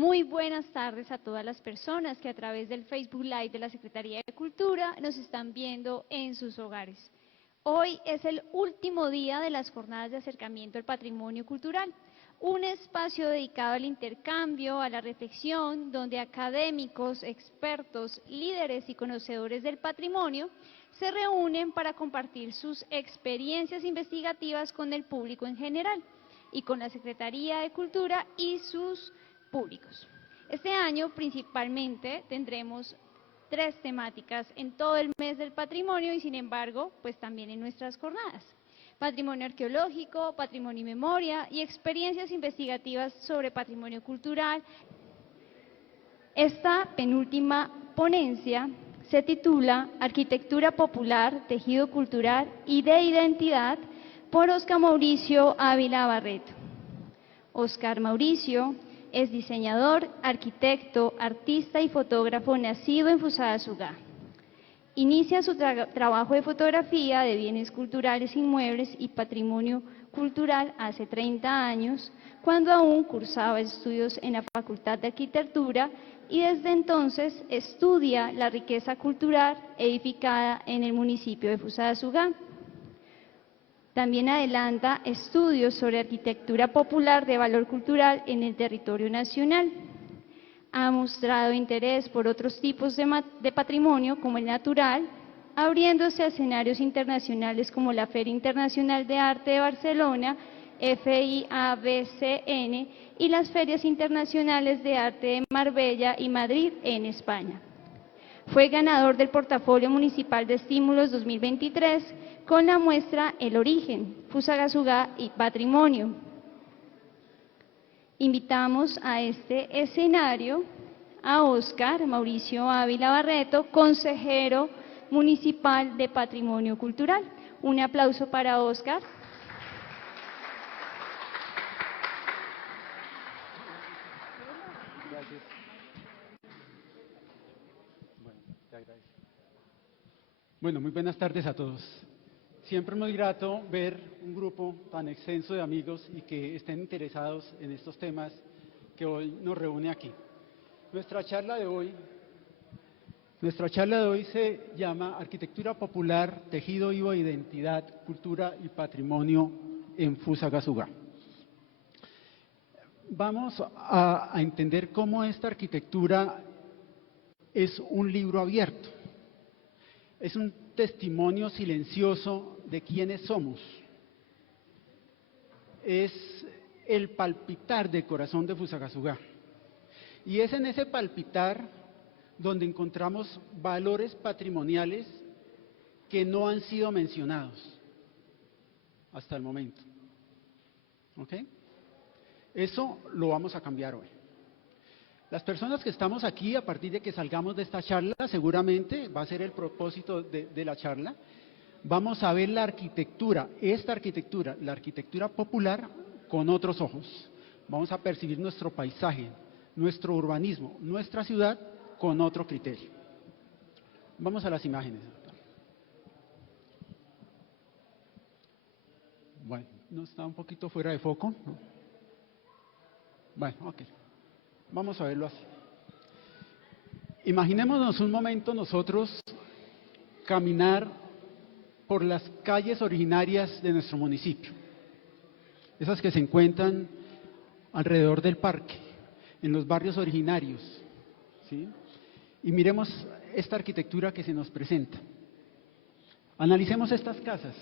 Muy buenas tardes a todas las personas que a través del Facebook Live de la Secretaría de Cultura nos están viendo en sus hogares. Hoy es el último día de las jornadas de acercamiento al patrimonio cultural, un espacio dedicado al intercambio, a la reflexión, donde académicos, expertos, líderes y conocedores del patrimonio se reúnen para compartir sus experiencias investigativas con el público en general y con la Secretaría de Cultura y sus públicos. Este año principalmente tendremos 3 temáticas en todo el mes del patrimonio y sin embargo, pues también en nuestras jornadas. Patrimonio arqueológico, patrimonio y memoria y experiencias investigativas sobre patrimonio cultural. Esta penúltima ponencia se titula Arquitectura Popular, Tejido Cultural y de Identidad por Óscar Mauricio Ávila Barreto. Óscar Mauricio es diseñador, arquitecto, artista y fotógrafo nacido en Fusagasugá. Inicia su trabajo de fotografía de bienes culturales, inmuebles y patrimonio cultural hace 30 años, cuando aún cursaba estudios en la Facultad de Arquitectura y desde entonces estudia la riqueza cultural edificada en el municipio de Fusagasugá. También adelanta estudios sobre arquitectura popular de valor cultural en el territorio nacional. Ha mostrado interés por otros tipos de patrimonio como el natural, abriéndose a escenarios internacionales como la Feria Internacional de Arte de Barcelona, FIABCN, y las Ferias Internacionales de Arte de Marbella y Madrid en España. Fue ganador del Portafolio Municipal de Estímulos 2023 con la muestra El Origen, Fusagasugá y Patrimonio. Invitamos a este escenario a Óscar Mauricio Ávila Barreto, consejero municipal de Patrimonio Cultural. Un aplauso para Óscar. Gracias. Bueno, te agradezco. Bueno, muy buenas tardes a todos. Siempre es muy grato ver un grupo tan extenso de amigos y que estén interesados en estos temas que hoy nos reúne aquí. Nuestra charla de hoy se llama Arquitectura Popular, Tejido Vivo de Identidad, Cultura y Patrimonio en Fusagasugá. Vamos a entender cómo esta arquitectura es un libro abierto. Es un testimonio silencioso de quiénes somos. Es el palpitar del corazón de Fusagasugá. Y es en ese palpitar donde encontramos valores patrimoniales que no han sido mencionados hasta el momento. ¿Ok? Eso lo vamos a cambiar hoy. Las personas que estamos aquí, a partir de que salgamos de esta charla, seguramente va a ser el propósito de la charla, vamos a ver la arquitectura, la arquitectura popular, con otros ojos. Vamos a percibir nuestro paisaje, nuestro urbanismo, nuestra ciudad con otro criterio. Vamos a las imágenes. Bueno, no está un poquito fuera de foco. Bueno, ok. Vamos a verlo así. Imaginémonos un momento nosotros caminar por las calles originarias de nuestro municipio, esas que se encuentran alrededor del parque, en los barrios originarios, ¿sí? Y miremos esta arquitectura que se nos presenta. Analicemos estas casas.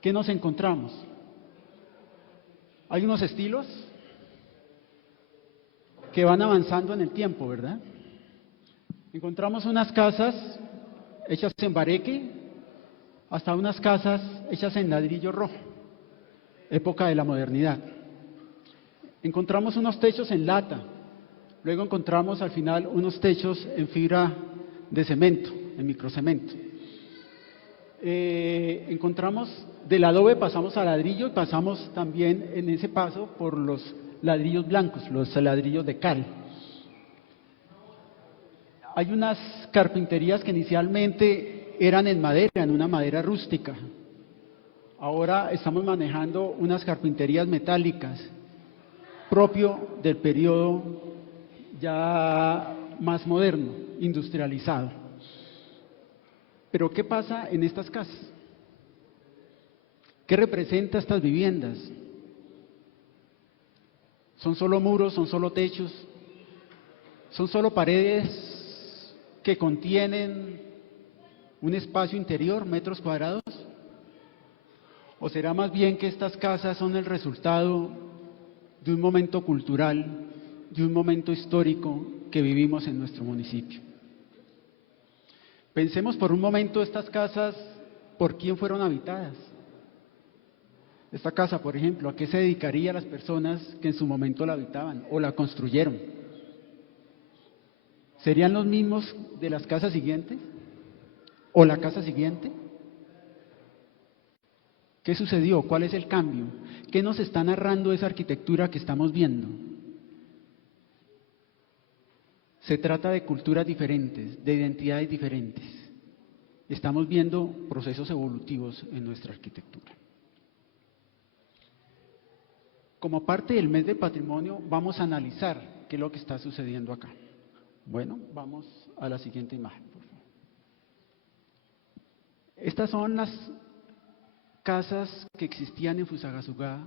¿Qué nos encontramos? Hay unos estilos que van avanzando en el tiempo, ¿verdad? Encontramos unas casas hechas en bareque, hasta unas casas hechas en ladrillo rojo, época de la modernidad. Encontramos unos techos en lata, luego encontramos al final unos techos en fibra de cemento, en microcemento. Encontramos del adobe, pasamos al ladrillo y pasamos también en ese paso por los ladrillos blancos, los ladrillos de cal. Hay unas carpinterías que inicialmente eran en madera, en una madera rústica. Ahora estamos manejando unas carpinterías metálicas, propio del periodo ya más moderno, industrializado. Pero ¿qué pasa en estas casas? ¿Qué representa estas viviendas? ¿Son solo muros, son solo techos, son solo paredes que contienen un espacio interior, metros cuadrados? ¿O será más bien que estas casas son el resultado de un momento cultural, de un momento histórico que vivimos en nuestro municipio? Pensemos por un momento estas casas, ¿por quién fueron habitadas? Esta casa, por ejemplo, ¿a qué se dedicarían las personas que en su momento la habitaban o la construyeron? ¿Serían los mismos de las casas siguientes? ¿O la casa siguiente? ¿Qué sucedió? ¿Cuál es el cambio? ¿Qué nos está narrando esa arquitectura que estamos viendo? Se trata de culturas diferentes, de identidades diferentes. Estamos viendo procesos evolutivos en nuestra arquitectura. Como parte del mes de patrimonio, vamos a analizar qué es lo que está sucediendo acá. Bueno, vamos a la siguiente imagen, por favor. Estas son las casas que existían en Fusagasugá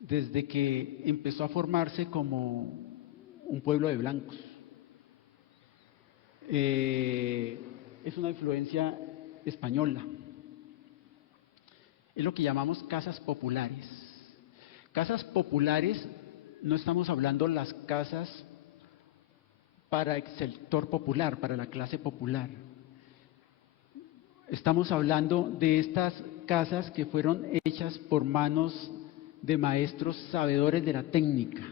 desde que empezó a formarse como un pueblo de blancos. Es una influencia española. Es lo que llamamos casas populares. Casas populares, no estamos hablando las casas para el sector popular, para la clase popular. Estamos hablando de estas casas que fueron hechas por manos de maestros sabedores de la técnica,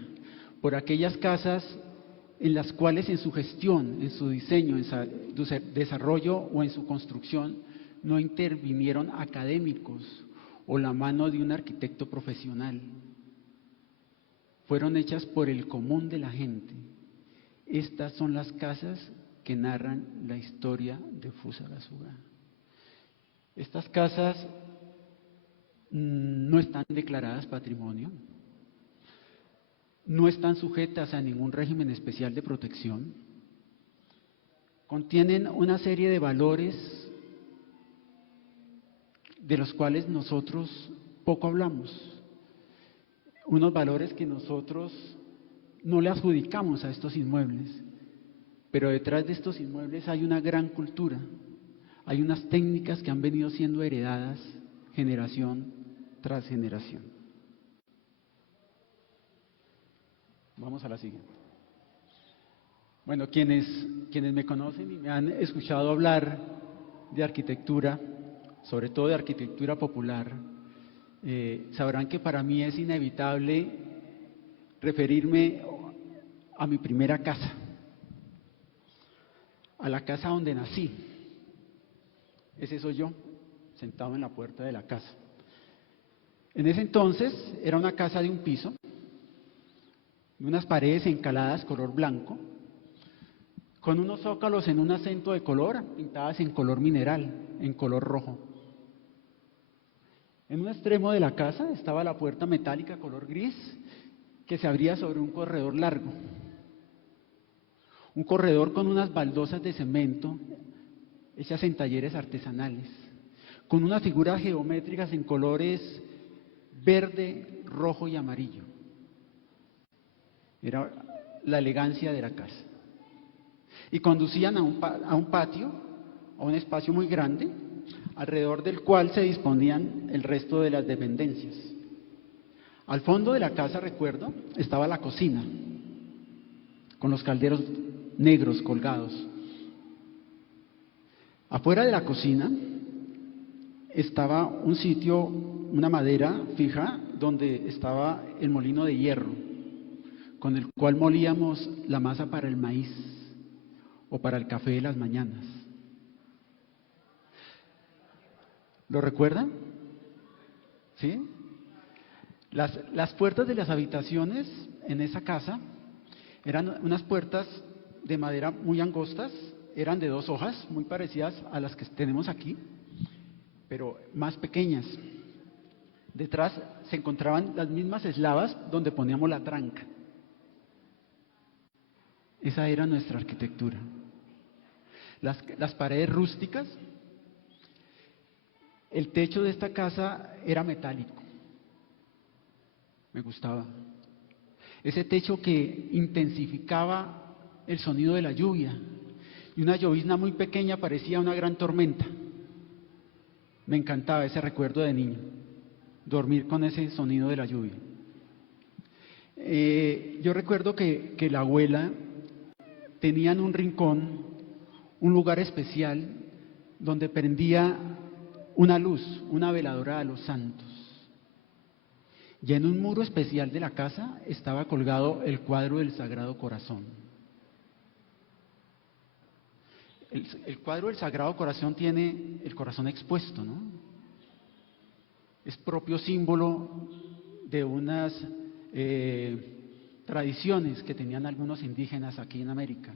por aquellas casas en las cuales en su gestión, en su diseño, en su desarrollo o en su construcción no intervinieron académicos o la mano de un arquitecto profesional. Fueron hechas por el común de la gente. Estas son las casas que narran la historia de Fusagasugá. Estas casas no están declaradas patrimonio, no están sujetas a ningún régimen especial de protección, contienen una serie de valores de los cuales nosotros poco hablamos, unos valores que nosotros no le adjudicamos a estos inmuebles, pero detrás de estos inmuebles hay una gran cultura, hay unas técnicas que han venido siendo heredadas generación tras generación. Vamos a la siguiente. Bueno, quienes me conocen y me han escuchado hablar de arquitectura, sobre todo de arquitectura popular, sabrán que para mí es inevitable referirme a mi primera casa, a la casa donde nací. Ese soy yo, sentado en la puerta de la casa. En ese entonces era una casa de un piso, unas paredes encaladas color blanco, con unos zócalos en un acento de color, pintadas en color mineral, en color rojo. En un extremo de la casa estaba la puerta metálica color gris, que se abría sobre un corredor largo. Un corredor con unas baldosas de cemento hechas en talleres artesanales, con unas figuras geométricas en colores verde, rojo y amarillo. Era la elegancia de la casa. Y conducían a un patio, a un espacio muy grande, alrededor del cual se disponían el resto de las dependencias. Al fondo de la casa, recuerdo, estaba la cocina, con los calderos negros colgados. Afuera de la cocina estaba un sitio, una madera fija, donde estaba el molino de hierro, con el cual molíamos la masa para el maíz o para el café de las mañanas. ¿Lo recuerdan? ¿Sí? Las puertas de las habitaciones en esa casa eran unas puertas de madera muy angostas, eran de 2 hojas, muy parecidas a las que tenemos aquí, pero más pequeñas. Detrás se encontraban las mismas eslavas donde poníamos la tranca. Esa era nuestra arquitectura. Las paredes rústicas, el techo de esta casa era metálico. Me gustaba. Ese techo que intensificaba el sonido de la lluvia. Y una llovizna muy pequeña parecía una gran tormenta. Me encantaba ese recuerdo de niño, dormir con ese sonido de la lluvia. Yo recuerdo que la abuela tenía en un rincón un lugar especial donde prendía una luz, una veladora a los santos. Y en un muro especial de la casa estaba colgado el cuadro del Sagrado Corazón. El cuadro del Sagrado Corazón tiene el corazón expuesto, ¿no? Es propio símbolo de unas tradiciones que tenían algunos indígenas aquí en América.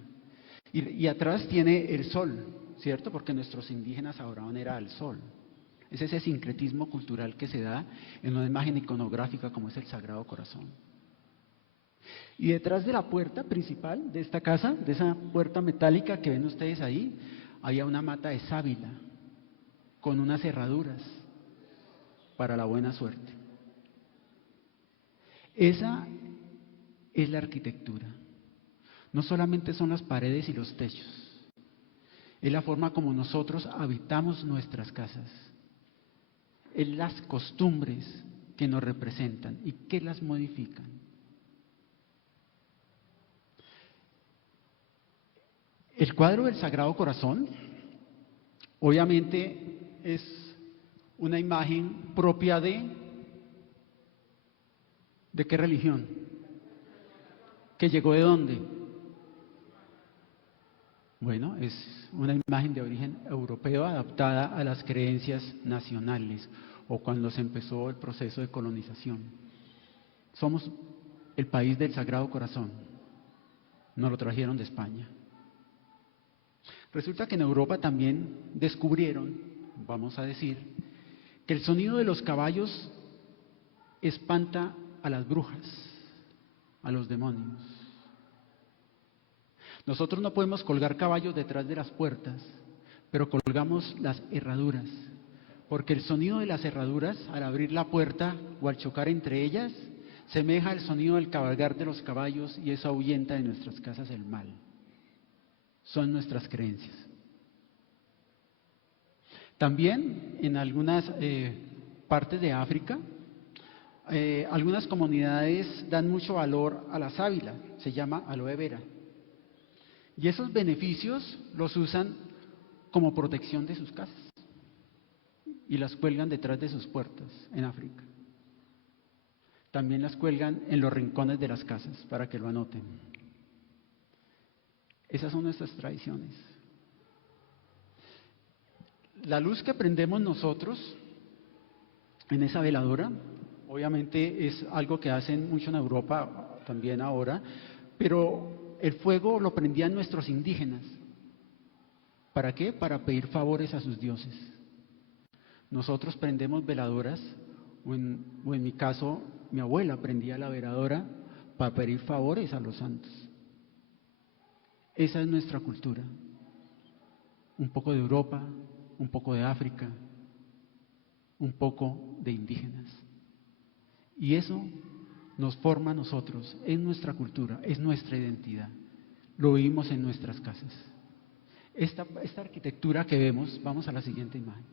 Y atrás tiene el sol, ¿cierto? Porque nuestros indígenas adoraban era al sol. Es ese sincretismo cultural que se da en una imagen iconográfica como es el Sagrado Corazón. Y detrás de la puerta principal de esta casa, de esa puerta metálica que ven ustedes ahí, había una mata de sábila con unas cerraduras para la buena suerte. Esa es la arquitectura. No solamente son las paredes y los techos, es la forma como nosotros habitamos nuestras casas, es las costumbres que nos representan y que las modifican. El cuadro del Sagrado Corazón, obviamente, es una imagen propia ¿de qué religión? ¿Que llegó de dónde? Bueno, es una imagen de origen europeo adaptada a las creencias nacionales o cuando se empezó el proceso de colonización. Somos el país del Sagrado Corazón, nos lo trajeron de España. Resulta que en Europa también descubrieron, vamos a decir, que el sonido de los caballos espanta a las brujas, a los demonios. Nosotros no podemos colgar caballos detrás de las puertas, pero colgamos las herraduras, porque el sonido de las herraduras, al abrir la puerta o al chocar entre ellas, semeja al sonido del cabalgar de los caballos y eso ahuyenta de nuestras casas el mal. Son nuestras creencias. También en algunas partes de África, algunas comunidades dan mucho valor a la sábila, se llama aloe vera. Y esos beneficios los usan como protección de sus casas y las cuelgan detrás de sus puertas en África. También las cuelgan en los rincones de las casas para que lo anoten. Esas son nuestras tradiciones. La luz que prendemos nosotros en esa veladora, obviamente es algo que hacen mucho en Europa también ahora, pero el fuego lo prendían nuestros indígenas. ¿Para qué? Para pedir favores a sus dioses. Nosotros prendemos veladoras, o en mi caso, mi abuela prendía la veladora para pedir favores a los santos. Esa es nuestra cultura. Un poco de Europa, un poco de África, un poco de indígenas. Y eso nos forma a nosotros, es nuestra cultura, es nuestra identidad. Lo vivimos en nuestras casas. Esta arquitectura que vemos, vamos a la siguiente imagen,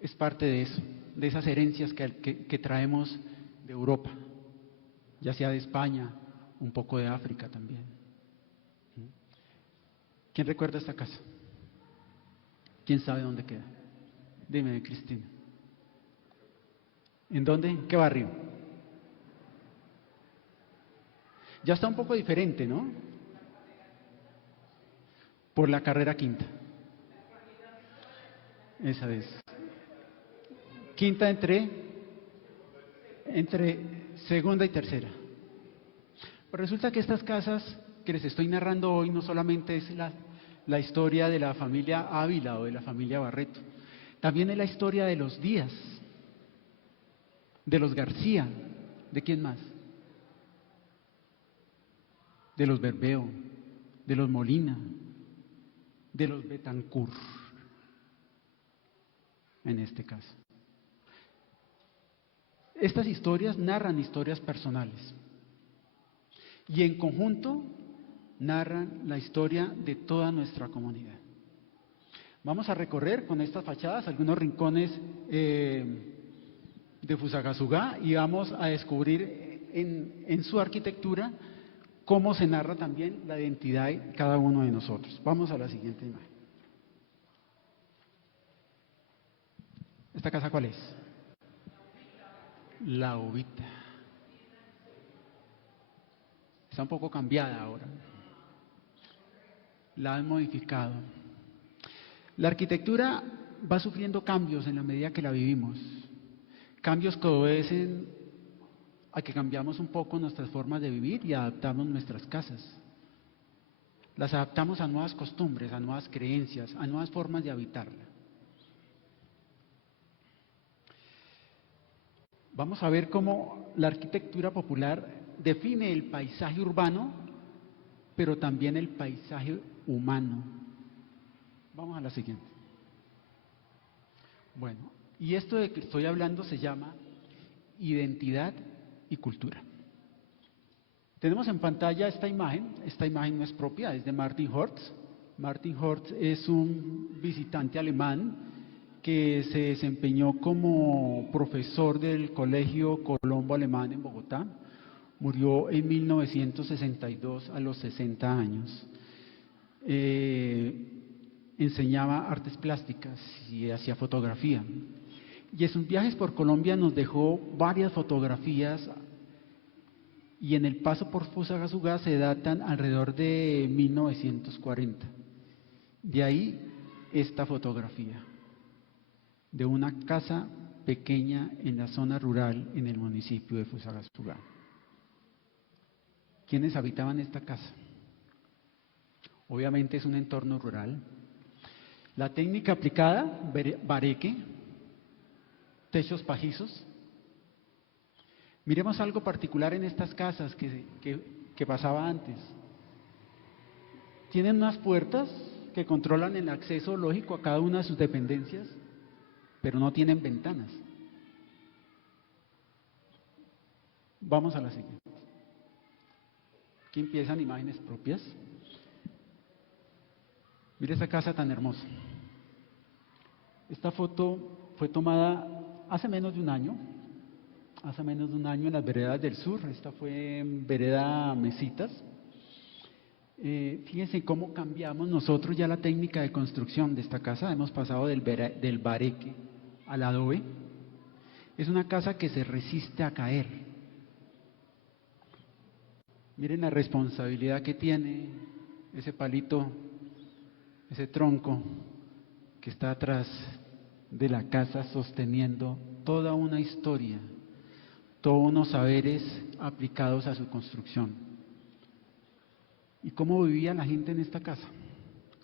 es parte de eso, de esas herencias que traemos de Europa, ya sea de España, un poco de África también. ¿Quién recuerda esta casa? ¿Quién sabe dónde queda? Dime, Cristina. ¿En dónde? ¿En qué barrio? Ya está un poco diferente, ¿no? Por la carrera quinta. Esa es. Quinta entre segunda y tercera. Pues resulta que estas casas que les estoy narrando hoy no solamente es la historia de la familia Ávila o de la familia Barreto, también es la historia de los Díaz, de los García, ¿de quién más? de los Bermeo, de los Molina, de los Betancourt, en este caso. Estas historias narran historias personales y en conjunto narran la historia de toda nuestra comunidad. Vamos a recorrer con estas fachadas algunos rincones de Fusagasugá y vamos a descubrir en su arquitectura cómo se narra también la identidad de cada uno de nosotros. Vamos a la siguiente imagen. ¿Esta casa cuál es? La Ovita. Está un poco cambiada ahora. La han modificado. La arquitectura va sufriendo cambios en la medida que la vivimos. Cambios que obedecen a que cambiamos un poco nuestras formas de vivir y adaptamos nuestras casas. Las adaptamos a nuevas costumbres, a nuevas creencias, a nuevas formas de habitarla. Vamos a ver cómo la arquitectura popular define el paisaje urbano, pero también el paisaje humano. Vamos a la siguiente. Bueno, y esto de que estoy hablando se llama identidad y cultura. Tenemos en pantalla esta imagen no es propia, es de Martin Horst. Martin Horst es un visitante alemán que se desempeñó como profesor del Colegio Colombo Alemán en Bogotá. Murió en 1962 a los 60 años. Enseñaba artes plásticas y hacía fotografía. Y en sus viajes por Colombia nos dejó varias fotografías y en el paso por Fusagasugá se datan alrededor de 1940. De ahí esta fotografía de una casa pequeña en la zona rural en el municipio de Fusagasugá. ¿Quiénes habitaban esta casa? Obviamente es un entorno rural. La técnica aplicada, bareque, techos pajizos. Miremos algo particular en estas casas que pasaba antes. Tienen unas puertas que controlan el acceso lógico a cada una de sus dependencias, pero no tienen ventanas. Vamos a la siguiente. Aquí empiezan imágenes propias. Mire esa casa tan hermosa. Esta foto fue tomada hace menos de un año en las veredas del sur. Esta fue en vereda Mesitas. Fíjense cómo cambiamos nosotros ya la técnica de construcción de esta casa. Hemos pasado del bareque al adobe. Es una casa que se resiste a caer. Miren la responsabilidad que tiene ese palito, ese tronco que está atrás de la casa sosteniendo toda una historia, todos unos saberes aplicados a su construcción. ¿Y cómo vivía la gente en esta casa?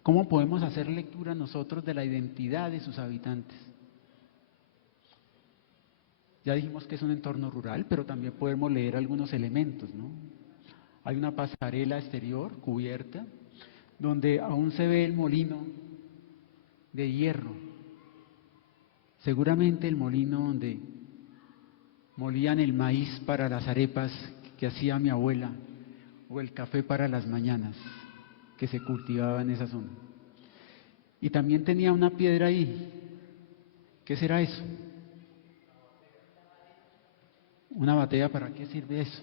¿Cómo podemos hacer lectura nosotros de la identidad de sus habitantes? Ya dijimos que es un entorno rural, pero también podemos leer algunos elementos, ¿no? Hay una pasarela exterior cubierta, donde aún se ve el molino de hierro. Seguramente el molino donde molían el maíz para las arepas que hacía mi abuela, o el café para las mañanas, que se cultivaba en esa zona. Y también tenía una piedra ahí. ¿Qué será eso? ¿Una batea? ¿Para qué sirve eso?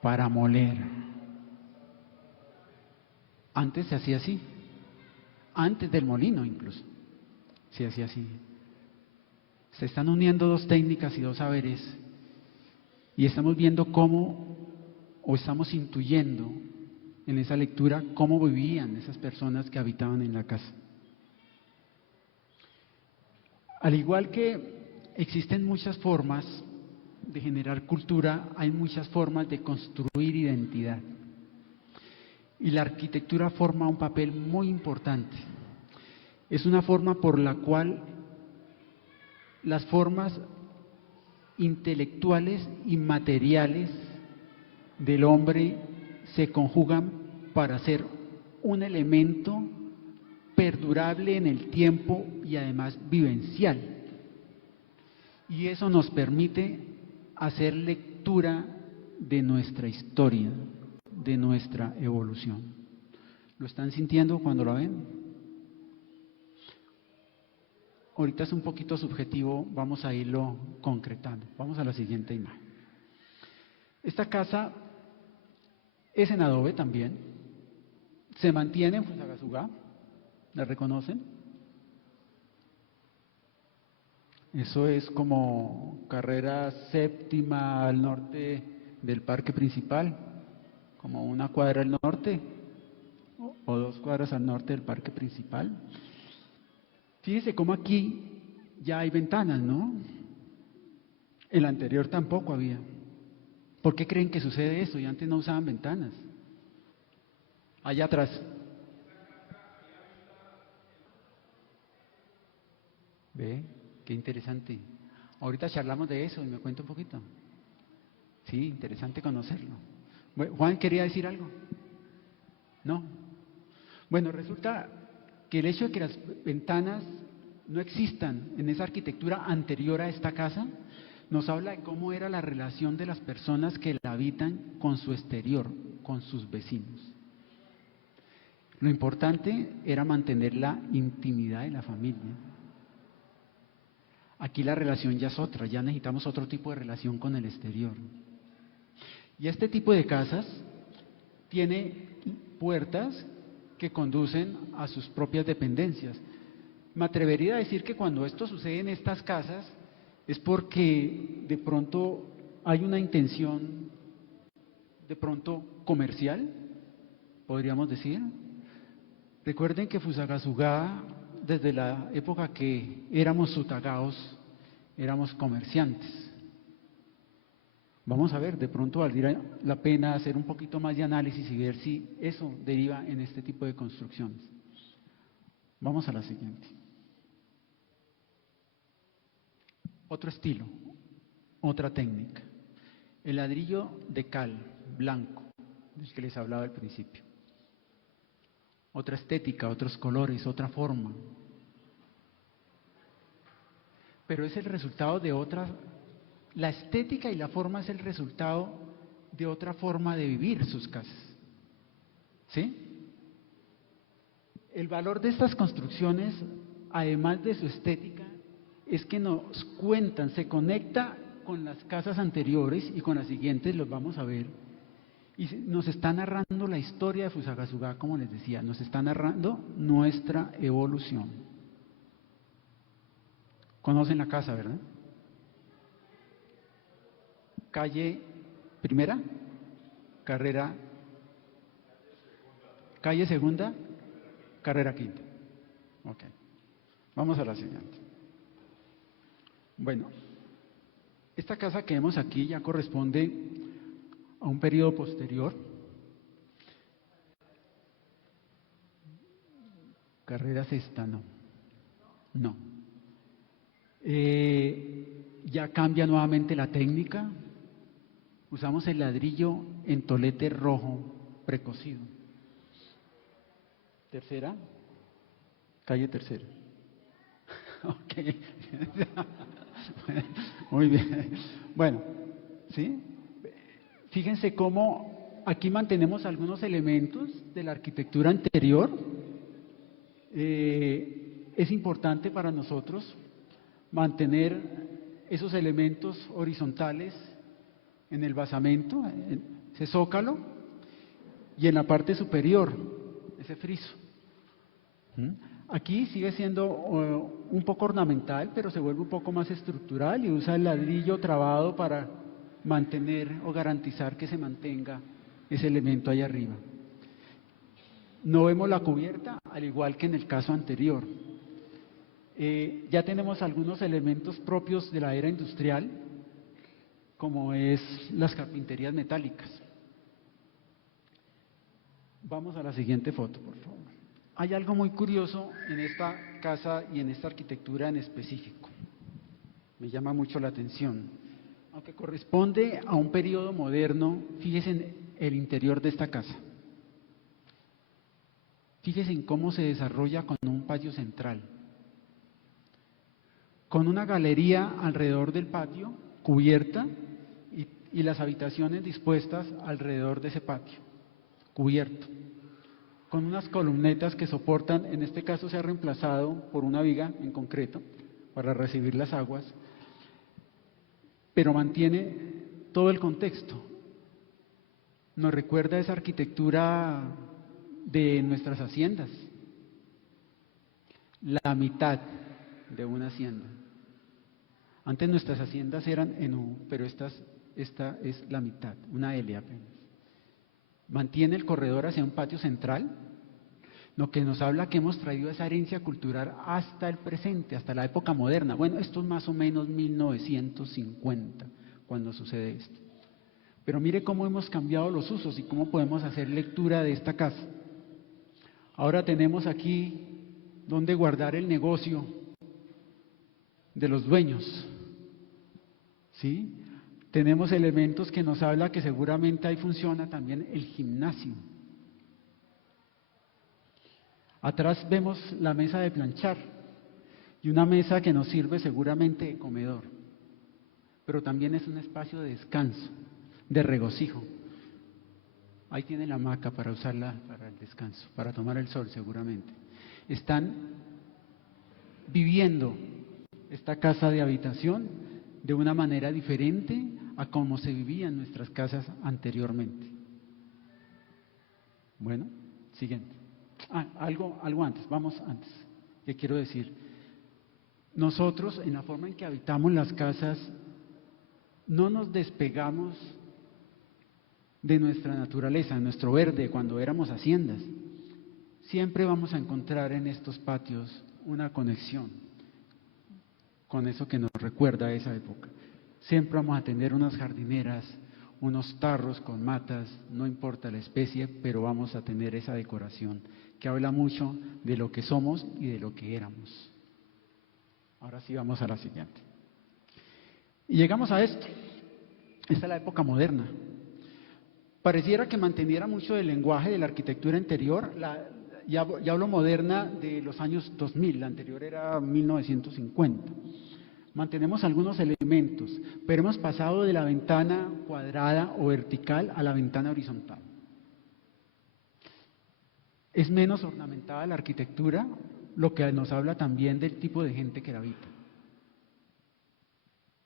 Para moler. Antes se hacía así, antes del molino incluso, se hacía así. Se están uniendo dos técnicas y dos saberes y estamos viendo cómo, o estamos intuyendo en esa lectura, cómo vivían esas personas que habitaban en la casa. Al igual que existen muchas formas de generar cultura, hay muchas formas de construir identidad. Y la arquitectura forma un papel muy importante. Es una forma por la cual las formas intelectuales y materiales del hombre se conjugan para ser un elemento perdurable en el tiempo y además vivencial. Y eso nos permite hacer lectura de nuestra historia, de nuestra evolución. ¿Lo están sintiendo cuando lo ven? Ahorita es un poquito subjetivo, vamos a irlo concretando. Vamos a la siguiente imagen. Esta casa es en adobe también, se mantiene en Fusagasugá, ¿la reconocen? Eso es como carrera séptima al norte del parque principal, como una cuadra al norte o 2 cuadras al norte del parque principal. Fíjese cómo aquí ya hay ventanas, ¿no? El anterior tampoco había. ¿Por qué creen que sucede eso? Y antes no usaban ventanas. Allá atrás. ¿Ve? Qué interesante. Ahorita charlamos de eso y me cuenta un poquito. Sí, interesante conocerlo. Bueno, Juan, ¿quería decir algo? ¿No? Bueno, resulta que el hecho de que las ventanas no existan en esa arquitectura anterior a esta casa, nos habla de cómo era la relación de las personas que la habitan con su exterior, con sus vecinos. Lo importante era mantener la intimidad de la familia. Aquí la relación ya es otra, ya necesitamos otro tipo de relación con el exterior. Y este tipo de casas tiene puertas que conducen a sus propias dependencias. Me atrevería a decir que cuando esto sucede en estas casas es porque de pronto hay una intención de pronto comercial, podríamos decir. Recuerden que Fusagasugá, desde la época que éramos sutagaos, éramos comerciantes. Vamos a ver, de pronto valdría la pena hacer un poquito más de análisis y ver si eso deriva en este tipo de construcciones. Vamos a la siguiente. Otro estilo, otra técnica. El ladrillo de cal, blanco, del que les hablaba al principio. Otra estética, otros colores, otra forma. Pero es el resultado de otra, la estética y la forma es el resultado de otra forma de vivir sus casas. ¿Sí? El valor de estas construcciones, además de su estética, es que nos cuentan, se conecta con las casas anteriores y con las siguientes, los vamos a ver, y nos está narrando la historia de Fusagasugá, como les decía, nos está narrando nuestra evolución. Conocen la casa, ¿verdad? Calle primera, carrera, calle segunda, carrera quinta. Ok, vamos a la siguiente. Bueno, esta casa que vemos aquí ya corresponde a un periodo posterior. Carrera sexta, no. No. Ya cambia nuevamente la técnica. Usamos el ladrillo en tolete rojo precocido. Tercera, calle tercera. Ok. Muy bien. Bueno, ¿sí? Fíjense cómo aquí mantenemos algunos elementos de la arquitectura anterior. Es importante para nosotros mantener esos elementos horizontales en el basamento, en ese zócalo, y en la parte superior, ese friso. Aquí sigue siendo un poco ornamental, pero se vuelve un poco más estructural y usa el ladrillo trabado para mantener o garantizar que se mantenga ese elemento ahí arriba. No vemos la cubierta, al igual que en el caso anterior. Ya tenemos algunos elementos propios de la era industrial, como es las carpinterías metálicas. Vamos a la siguiente foto, por favor. Hay algo muy curioso en esta casa y en esta arquitectura en específico. Me llama mucho la atención. aunque corresponde a un periodo moderno, fíjese en el interior de esta casa. Fíjese en cómo se desarrolla con un patio central, con una galería alrededor del patio, cubierta, y las habitaciones dispuestas alrededor de ese patio, cubierto, con unas columnetas que soportan, en este caso se ha reemplazado por una viga en concreto, para recibir las aguas, pero mantiene todo el contexto. Nos recuerda esa arquitectura de nuestras haciendas, la mitad de una hacienda. Antes nuestras haciendas eran en U, pero esta es la mitad, una L apenas. Mantiene el corredor hacia un patio central, lo que nos habla que hemos traído esa herencia cultural hasta el presente, hasta la época moderna. Bueno, esto es más o menos 1950, cuando sucede esto. Pero mire cómo hemos cambiado los usos y cómo podemos hacer lectura de esta casa. Ahora tenemos aquí donde guardar el negocio de los dueños, ¿sí? Tenemos elementos que nos habla que seguramente ahí funciona también el gimnasio. Atrás vemos la mesa de planchar y una mesa que nos sirve seguramente de comedor, pero también es un espacio de descanso, de regocijo. Ahí tiene la hamaca para usarla para el descanso, para tomar el sol seguramente. Están viviendo esta casa de habitación de una manera diferente a como se vivía en nuestras casas anteriormente. Bueno, siguiente. Algo antes, vamos antes. ¿Qué quiero decir? Nosotros, en la forma en que habitamos las casas, no nos despegamos de nuestra naturaleza, de nuestro verde, cuando éramos haciendas. Siempre vamos a encontrar en estos patios una conexión con eso que nos recuerda a esa época. Siempre vamos a tener unas jardineras, unos tarros con matas, no importa la especie, pero vamos a tener esa decoración que habla mucho de lo que somos y de lo que éramos. Ahora sí vamos a la siguiente. Y llegamos a esto. Esta es la época moderna. Pareciera que manteniera mucho del lenguaje de la arquitectura anterior. Ya hablo moderna de los años 2000, la anterior era 1950. Mantenemos algunos elementos, pero hemos pasado de la ventana cuadrada o vertical a la ventana horizontal. Es menos ornamentada la arquitectura, lo que nos habla también del tipo de gente que la habita.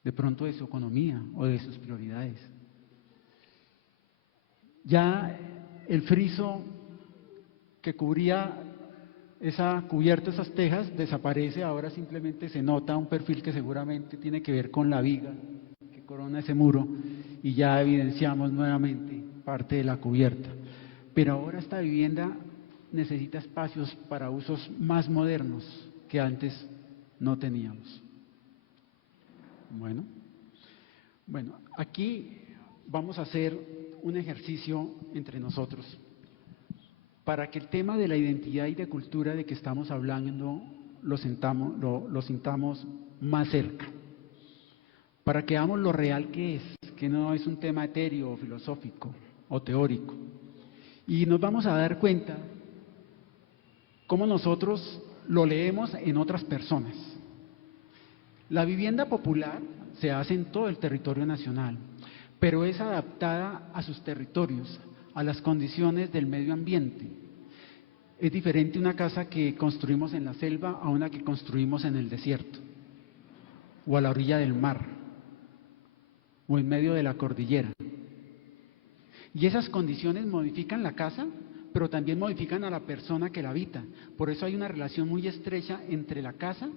De pronto de su economía o de sus prioridades. Ya el friso que cubría esa cubierta, esas tejas, desaparece, ahora simplemente se nota un perfil que seguramente tiene que ver con la viga que corona ese muro y ya evidenciamos nuevamente parte de la cubierta. Pero ahora esta vivienda necesita espacios para usos más modernos que antes no teníamos. Bueno, aquí vamos a hacer un ejercicio entre nosotros para que el tema de la identidad y de cultura de que estamos hablando lo sintamos más cerca, para que veamos lo real que es, que no es un tema etéreo o filosófico o teórico. Y nos vamos a dar cuenta cómo nosotros lo leemos en otras personas. La vivienda popular se hace en todo el territorio nacional, pero es adaptada a sus territorios, a las condiciones del medio ambiente. Es diferente una casa que construimos en la selva a una que construimos en el desierto, o a la orilla del mar, o en medio de la cordillera. Y esas condiciones modifican la casa, pero también modifican a la persona que la habita. Por eso hay una relación muy estrecha entre la casa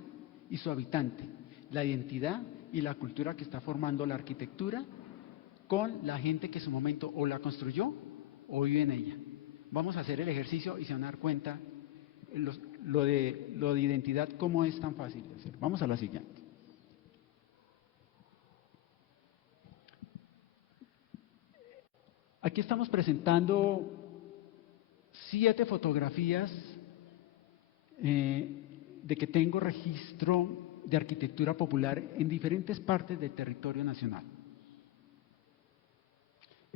y su habitante, la identidad y la cultura que está formando la arquitectura con la gente que en su momento o la construyó o vive en ella. Vamos a hacer el ejercicio y se van a dar cuenta lo de identidad, cómo es tan fácil de hacer. Vamos a la siguiente. Aquí estamos presentando 7 fotografías de que tengo registro de arquitectura popular en diferentes partes del territorio nacional.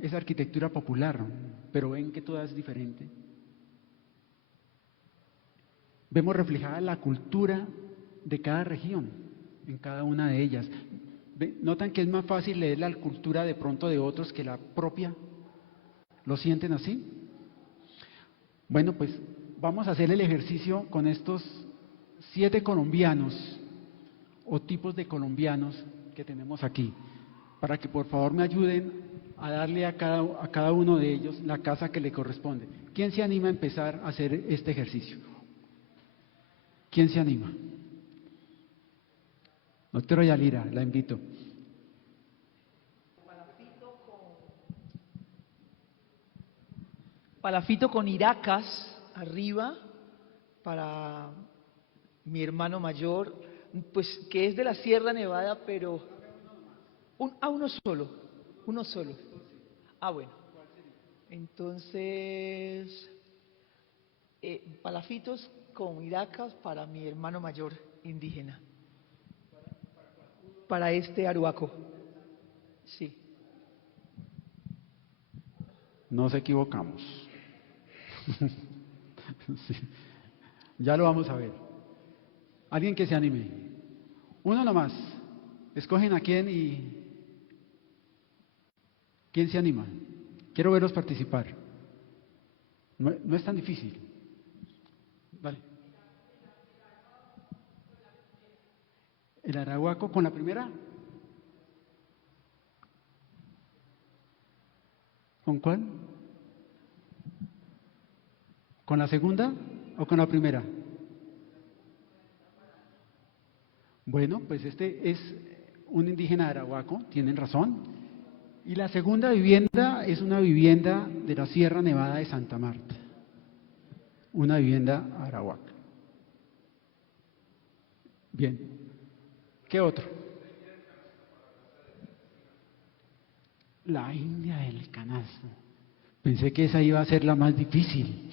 es arquitectura popular, pero ven que toda es diferente. Vemos reflejada la cultura de cada región, en cada una de ellas. ¿Notan que es más fácil leer la cultura de pronto de otros que la propia? ¿Lo sienten así? Bueno, pues vamos a hacer el ejercicio con estos 7 colombianos o tipos de colombianos que tenemos aquí, para que por favor me ayuden a darle a cada uno de ellos la casa que le corresponde. ¿Quién se anima a empezar a hacer este ejercicio? ¿Quién se anima? Doctora Yalira, la invito. Palafito con Iracas arriba para mi hermano mayor, pues que es de la Sierra Nevada, pero uno solo, uno solo. Ah, bueno. Entonces, palafitos con Iracas para mi hermano mayor indígena. Para este Aruaco. Sí. Nos equivocamos. Sí. Ya lo vamos a ver. Alguien que se anime. Uno nomás. Escogen a quién y... ¿Quién se anima? Quiero verlos participar. No es tan difícil. Vale. ¿El Arahuaco con la primera? ¿Con cuál? ¿Con la segunda o con la primera? Bueno, pues este es un indígena arahuaco, tienen razón. Y la segunda vivienda es una vivienda de la Sierra Nevada de Santa Marta. Una vivienda arahuaca. Bien. ¿Qué otro? La India del Canasto. Pensé que esa iba a ser la más difícil.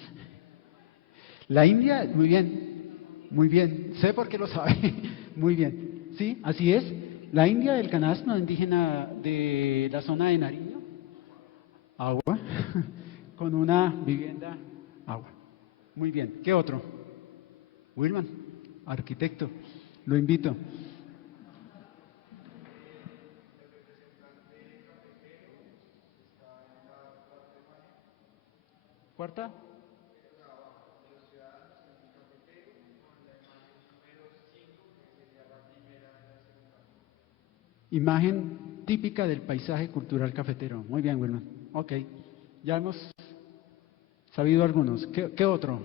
La India, muy bien, sé por qué lo sabe, muy bien, sí, así es. La India del Canasto, una indígena de la zona de Nariño, agua, con una vivienda, agua. Muy bien, ¿qué otro? Wilman, arquitecto, lo invito. ¿Cuarta? Imagen típica del paisaje cultural cafetero. Muy bien, Wilman. Ok, ya hemos sabido algunos. ¿Qué otro?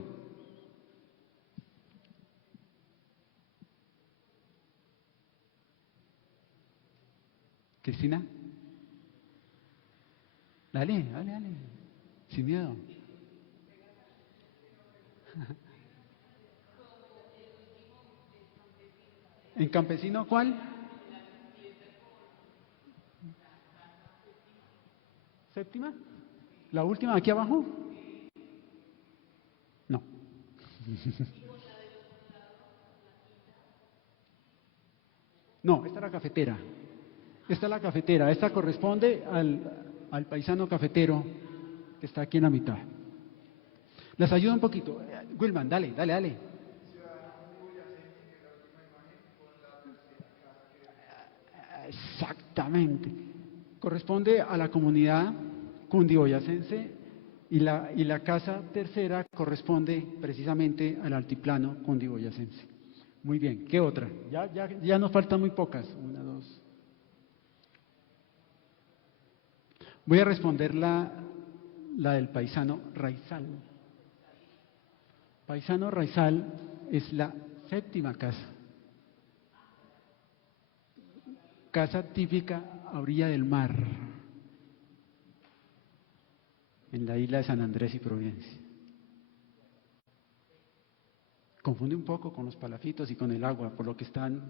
Cristina. Dale, dale, dale. Sin miedo. ¿En campesino cuál? ¿Séptima? ¿La última aquí abajo? No. No, esta es la cafetera. Esta es la cafetera. Esta corresponde al paisano cafetero que está aquí en la mitad. Les ayuda un poquito. Wilman, dale, dale, dale. Exactamente. Corresponde a la comunidad cundiboyacense y la casa tercera corresponde precisamente al altiplano cundiboyacense. Muy bien, ¿qué otra? Ya nos faltan muy pocas. Una, dos. Voy a responder la del paisano raizal. Paisano raizal es la séptima casa. Casa típica a orilla del mar, en la isla de San Andrés y Providencia. Confunde un poco con los palafitos y con el agua, por lo que están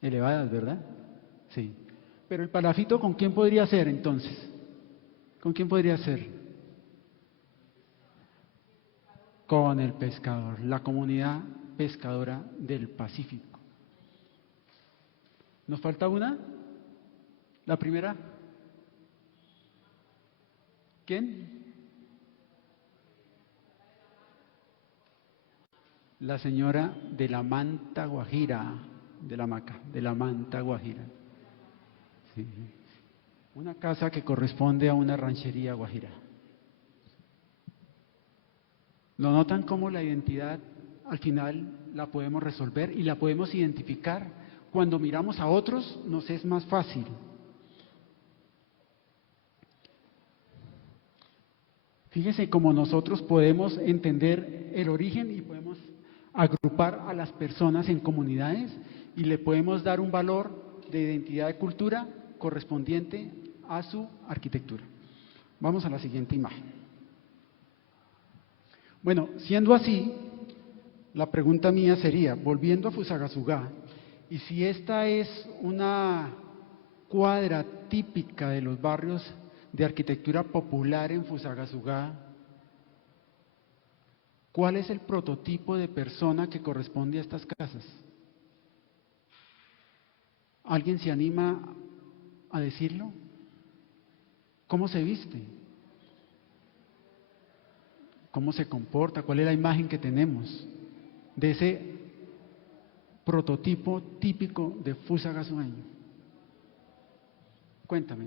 elevadas, ¿verdad? Sí. Pero el palafito, ¿con quién podría ser entonces? ¿Con quién podría ser? Con el pescador, la comunidad pescadora del Pacífico. ¿Nos falta una? ¿La primera? ¿Quién? La señora de la Manta Guajira, de la Maca, de la Manta Guajira. Sí. Una casa que corresponde a una ranchería guajira. ¿Lo notan cómo la identidad al final la podemos resolver y la podemos identificar? Cuando miramos a otros nos es más fácil. Fíjense cómo nosotros podemos entender el origen y podemos agrupar a las personas en comunidades y le podemos dar un valor de identidad de cultura correspondiente a su arquitectura. Vamos a la siguiente imagen. Bueno, siendo así, la pregunta mía sería, volviendo a Fusagasugá, y si esta es una cuadra típica de los barrios de arquitectura popular en Fusagasugá, ¿cuál es el prototipo de persona que corresponde a estas casas? ¿Alguien se anima a decirlo? ¿Cómo se viste? ¿Cómo se comporta? ¿Cuál es la imagen que tenemos de ese prototipo típico de fusagasueño? Cuéntame.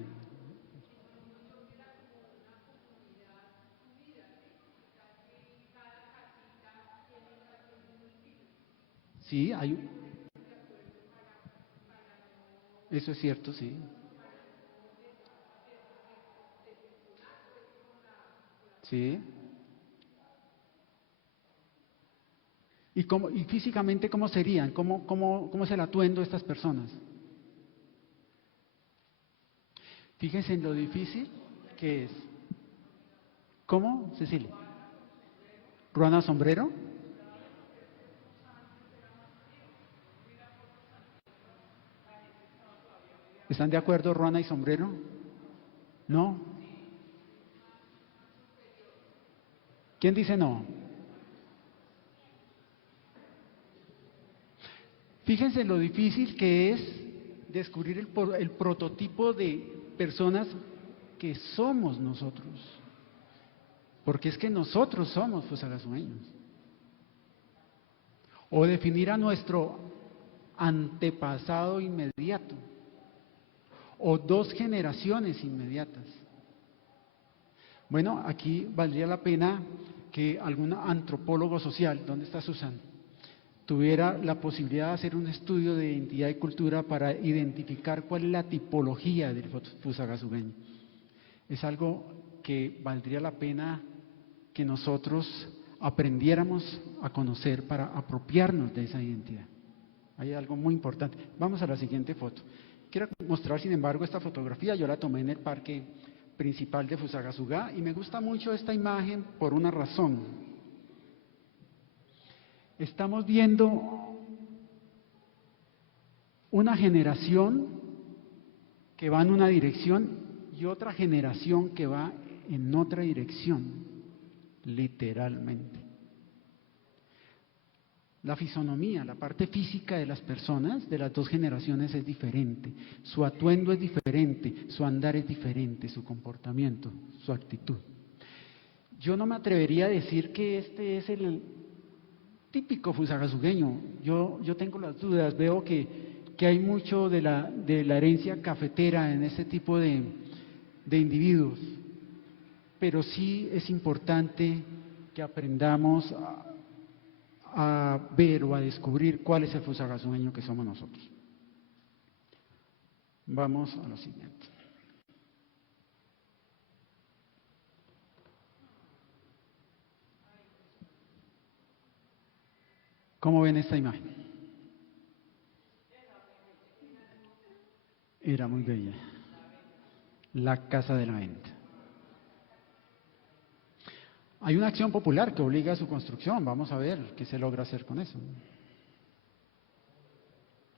Sí, eso es cierto, sí. Sí. ¿Y físicamente cómo serían? ¿Cómo es el atuendo de estas personas? Fíjense en lo difícil que es. ¿Cómo, Cecilia? ¿Ruana sombrero? ¿Están de acuerdo Ruana y sombrero? ¿No? ¿Quién dice no? Fíjense lo difícil que es descubrir el prototipo de personas que somos nosotros. Porque es que nosotros somos fusagasueños. O definir a nuestro antepasado inmediato. O dos generaciones inmediatas. Bueno, aquí valdría la pena que algún antropólogo social, ¿dónde está Susana?, tuviera la posibilidad de hacer un estudio de identidad y cultura para identificar cuál es la tipología del fusagasugueño. Es algo que valdría la pena que nosotros aprendiéramos a conocer para apropiarnos de esa identidad. Hay algo muy importante. Vamos a la siguiente foto. Quiero mostrar, sin embargo, esta fotografía. Yo la tomé en el parque principal de Fusagasugá y me gusta mucho esta imagen por una razón. Estamos viendo una generación que va en una dirección y otra generación que va en otra dirección, literalmente. La fisonomía, la parte física de las personas de las dos generaciones es diferente, su atuendo es diferente, su andar es diferente, su comportamiento, su actitud. Yo no me atrevería a decir que este es el típico fusagasugueño. Yo tengo las dudas, veo que hay mucho de la herencia cafetera en este tipo de individuos, pero sí es importante que aprendamos a ver o a descubrir cuál es el fusagasueño que somos nosotros. Vamos a lo siguiente. ¿Cómo ven esta imagen? Era muy bella. La Casa de la Venta. Hay una acción popular que obliga a su construcción. Vamos a ver qué se logra hacer con eso.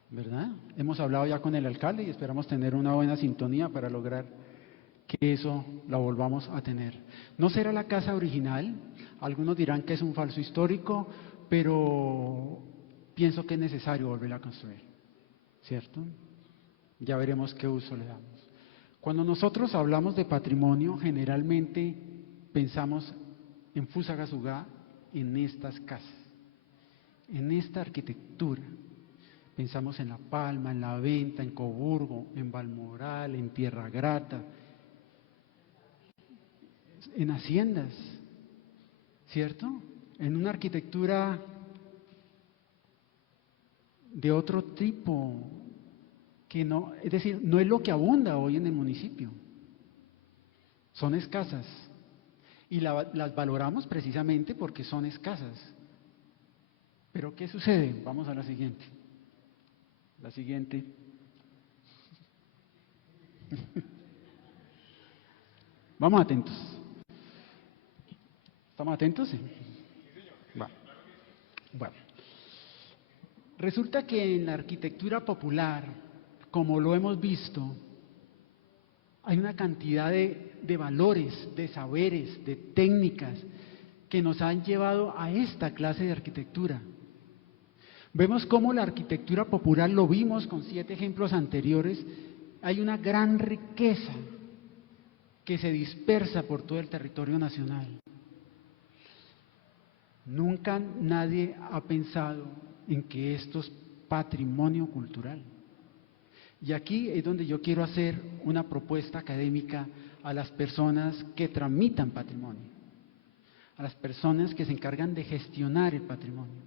¿Verdad? Hemos hablado ya con el alcalde y esperamos tener una buena sintonía para lograr que eso la volvamos a tener. No será la casa original, algunos dirán que es un falso histórico, pero pienso que es necesario volverla a construir, ¿cierto? Ya veremos qué uso le damos. Cuando nosotros hablamos de patrimonio, generalmente pensamos en Fusagasugá, en estas casas, en esta arquitectura. Pensamos en La Palma, en La Venta, en Coburgo, en Balmoral, en Tierra Grata, en haciendas, ¿cierto? En una arquitectura de otro tipo, que no, es decir, no es lo que abunda hoy en el municipio. Son escasas y las valoramos precisamente porque son escasas. Pero ¿qué sucede? Vamos a la siguiente. La siguiente. Vamos atentos. ¿Estamos atentos? Sí. Bueno. Resulta que en la arquitectura popular, como lo hemos visto, hay una cantidad de valores, de saberes, de técnicas que nos han llevado a esta clase de arquitectura. Vemos cómo la arquitectura popular, lo vimos con 7 ejemplos anteriores, hay una gran riqueza que se dispersa por todo el territorio nacional. Nunca nadie ha pensado en que esto es patrimonio cultural. Y aquí es donde yo quiero hacer una propuesta académica a las personas que tramitan patrimonio, a las personas que se encargan de gestionar el patrimonio.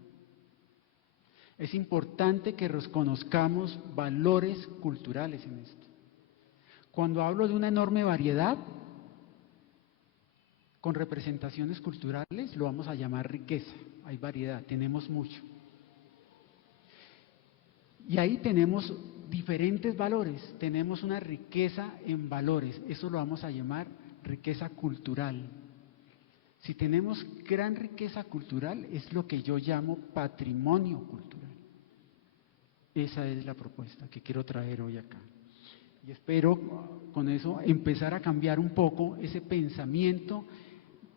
Es importante que reconozcamos valores culturales en esto. Cuando hablo de una enorme variedad, con representaciones culturales, lo vamos a llamar riqueza. Hay variedad, tenemos mucho. Y ahí tenemos diferentes valores, tenemos una riqueza en valores, eso lo vamos a llamar riqueza cultural. Si tenemos gran riqueza cultural, es lo que yo llamo patrimonio cultural. Esa es la propuesta que quiero traer hoy acá. Y espero con eso empezar a cambiar un poco ese pensamiento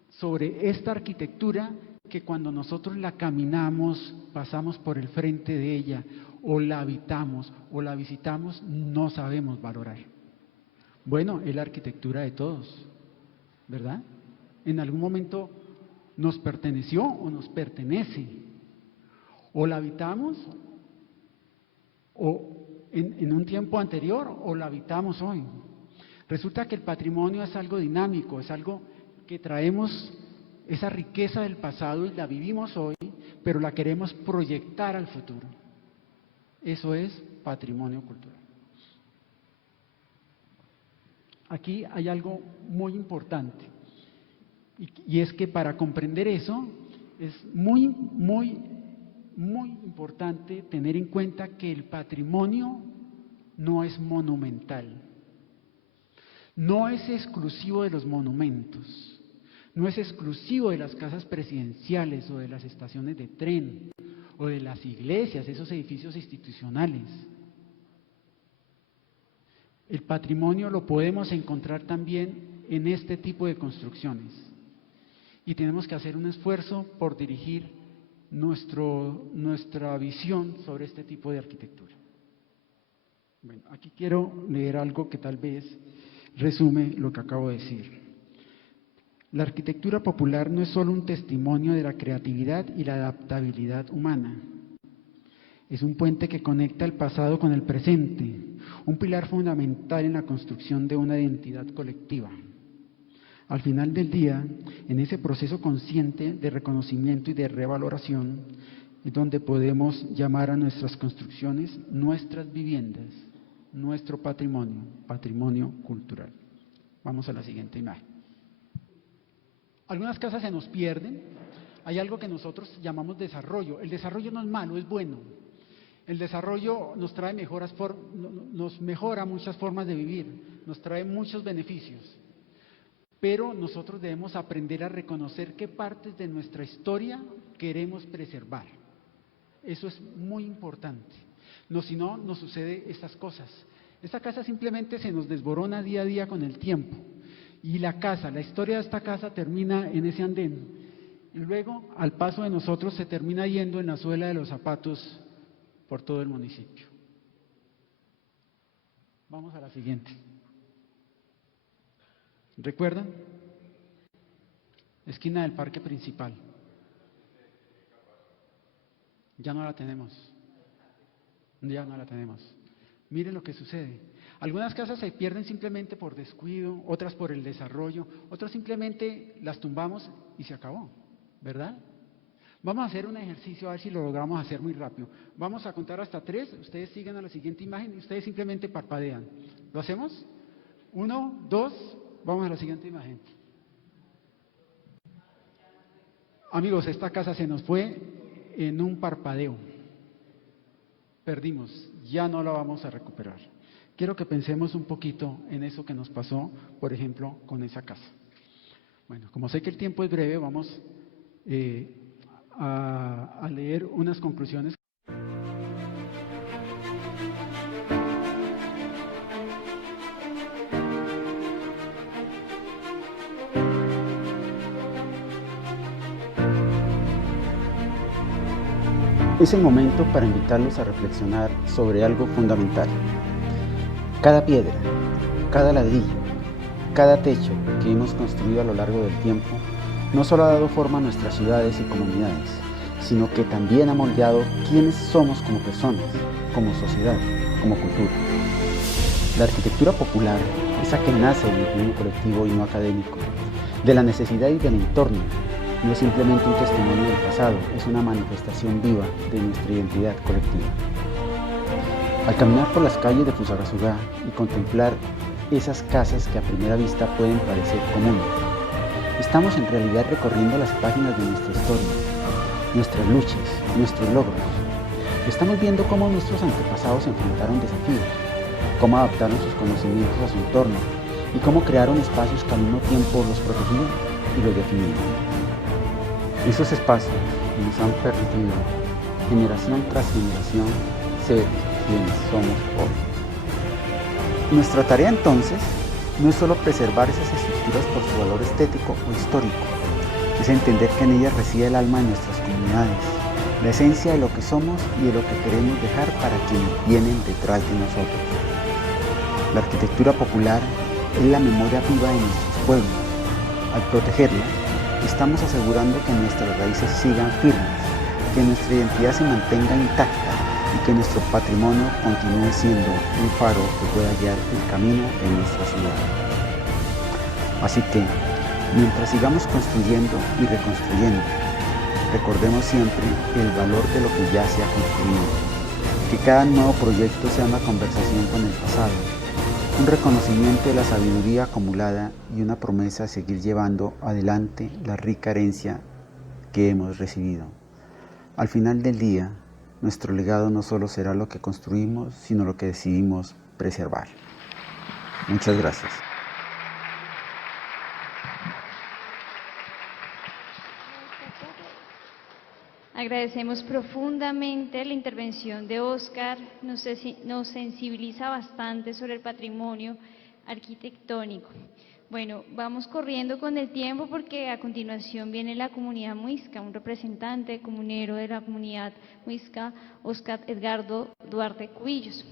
sobre esta arquitectura que cuando nosotros la caminamos, pasamos por el frente de ella, o la habitamos, o la visitamos, no sabemos valorar. Bueno, es la arquitectura de todos, ¿verdad? En algún momento nos perteneció o nos pertenece, o la habitamos, o en un tiempo anterior, o la habitamos hoy. Resulta que el patrimonio es algo dinámico, es algo que traemos esa riqueza del pasado y la vivimos hoy, pero la queremos proyectar al futuro. Eso es patrimonio cultural. Aquí hay algo muy importante, y es que para comprender eso es muy importante tener en cuenta que el patrimonio no es monumental, no es exclusivo de los monumentos, no es exclusivo de las casas presidenciales o de las estaciones de tren o de las iglesias, esos edificios institucionales. El patrimonio lo podemos encontrar también en este tipo de construcciones y tenemos que hacer un esfuerzo por dirigir nuestra visión sobre este tipo de arquitectura. Bueno, aquí quiero leer algo que tal vez resume lo que acabo de decir. La arquitectura popular no es solo un testimonio de la creatividad y la adaptabilidad humana. Es un puente que conecta el pasado con el presente, un pilar fundamental en la construcción de una identidad colectiva. Al final del día, en ese proceso consciente de reconocimiento y de revaloración, es donde podemos llamar a nuestras construcciones nuestras viviendas, nuestro patrimonio, patrimonio cultural. Vamos a la siguiente imagen. Algunas casas se nos pierden, hay algo que nosotros llamamos desarrollo. El desarrollo no es malo, es bueno. El desarrollo nos trae nos mejora muchas formas de vivir, nos trae muchos beneficios. Pero nosotros debemos aprender a reconocer qué partes de nuestra historia queremos preservar. Eso es muy importante. Si no, nos sucede estas cosas. Esta casa simplemente se nos desborona día a día con el tiempo. Y la historia de esta casa termina en ese andén. Y luego, al paso de nosotros, se termina yendo en la suela de los zapatos por todo el municipio. Vamos a la siguiente. ¿Recuerdan? Esquina del parque principal. Ya no la tenemos. Ya no la tenemos. Miren lo que sucede. Algunas casas se pierden simplemente por descuido, otras por el desarrollo, otras simplemente las tumbamos y se acabó, ¿verdad? Vamos a hacer un ejercicio a ver si lo logramos hacer muy rápido. Vamos a contar hasta 3, ustedes siguen a la siguiente imagen y ustedes simplemente parpadean. ¿Lo hacemos? 1, 2, vamos a la siguiente imagen. Amigos, esta casa se nos fue en un parpadeo. Perdimos, ya no la vamos a recuperar. Quiero que pensemos un poquito en eso que nos pasó, por ejemplo, con esa casa. Bueno, como sé que el tiempo es breve, vamos a leer unas conclusiones. Es el momento para invitarlos a reflexionar sobre algo fundamental. Cada piedra, cada ladrillo, cada techo que hemos construido a lo largo del tiempo no solo ha dado forma a nuestras ciudades y comunidades, sino que también ha moldeado quiénes somos como personas, como sociedad, como cultura. La arquitectura popular es la que nace del ingenio colectivo y no académico, de la necesidad y del entorno. No es simplemente un testimonio del pasado, es una manifestación viva de nuestra identidad colectiva. Al caminar por las calles de Fusagasugá y contemplar esas casas que a primera vista pueden parecer comunes, estamos en realidad recorriendo las páginas de nuestra historia, nuestras luchas, nuestros logros. Estamos viendo cómo nuestros antepasados enfrentaron desafíos, cómo adaptaron sus conocimientos a su entorno y cómo crearon espacios que al mismo tiempo los protegían y los definían. Esos espacios nos han permitido, generación tras generación, ser quienes somos hoy. Nuestra tarea entonces no es solo preservar esas estructuras por su valor estético o histórico, es entender que en ellas reside el alma de nuestras comunidades, la esencia de lo que somos y de lo que queremos dejar para quienes vienen detrás de nosotros. La arquitectura popular es la memoria viva de nuestros pueblos. Al protegerla, estamos asegurando que nuestras raíces sigan firmes, que nuestra identidad se mantenga intacta y que nuestro patrimonio continúe siendo un faro que pueda guiar el camino de nuestra ciudad. Así que, mientras sigamos construyendo y reconstruyendo, recordemos siempre el valor de lo que ya se ha construido, que cada nuevo proyecto sea una conversación con el pasado, un reconocimiento de la sabiduría acumulada y una promesa de seguir llevando adelante la rica herencia que hemos recibido. Al final del día, nuestro legado no solo será lo que construimos, sino lo que decidimos preservar. Muchas gracias. Agradecemos profundamente la intervención de Óscar, nos sensibiliza bastante sobre el patrimonio arquitectónico. Bueno, vamos corriendo con el tiempo porque a continuación viene la comunidad muisca, un representante comunero de la comunidad muisca, Óscar Edgardo Duarte Cubillos.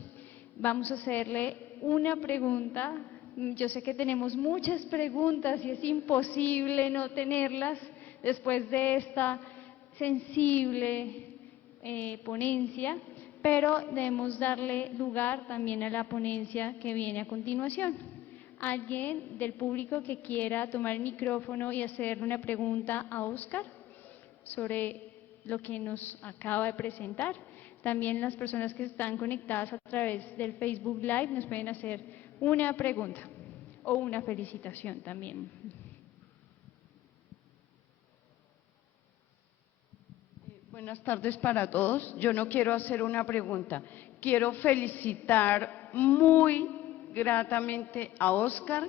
Vamos a hacerle una pregunta. Yo sé que tenemos muchas preguntas y es imposible no tenerlas después de esta sensible ponencia, pero debemos darle lugar también a la ponencia que viene a continuación. ¿Alguien del público que quiera tomar el micrófono y hacer una pregunta a Óscar sobre lo que nos acaba de presentar? También las personas que están conectadas a través del Facebook Live nos pueden hacer una pregunta o una felicitación también. Buenas tardes para todos. Yo no quiero hacer una pregunta, quiero felicitar muy gratamente a Óscar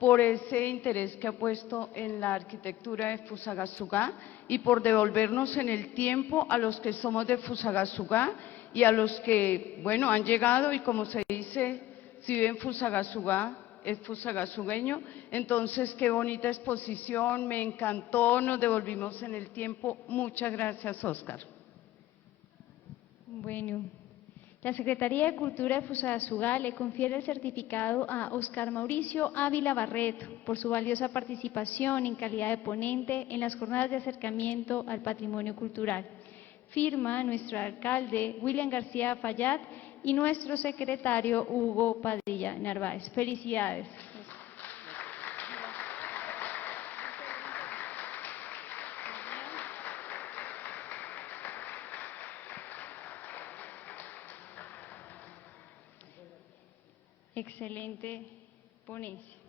por ese interés que ha puesto en la arquitectura de Fusagasugá y por devolvernos en el tiempo a los que somos de Fusagasugá y a los que, bueno, han llegado y como se dice, si vive en Fusagasugá, es fusagasugueño. Entonces, qué bonita exposición, me encantó, nos devolvimos en el tiempo. Muchas gracias, Óscar. Bueno, La Secretaría de Cultura de Fusagasugá le confiere el certificado a Óscar Mauricio Ávila Barreto por su valiosa participación en calidad de ponente en las jornadas de acercamiento al patrimonio cultural. Firma nuestro alcalde William García Fayad y nuestro secretario Hugo Padilla Narváez. Felicidades. Excelente ponencia.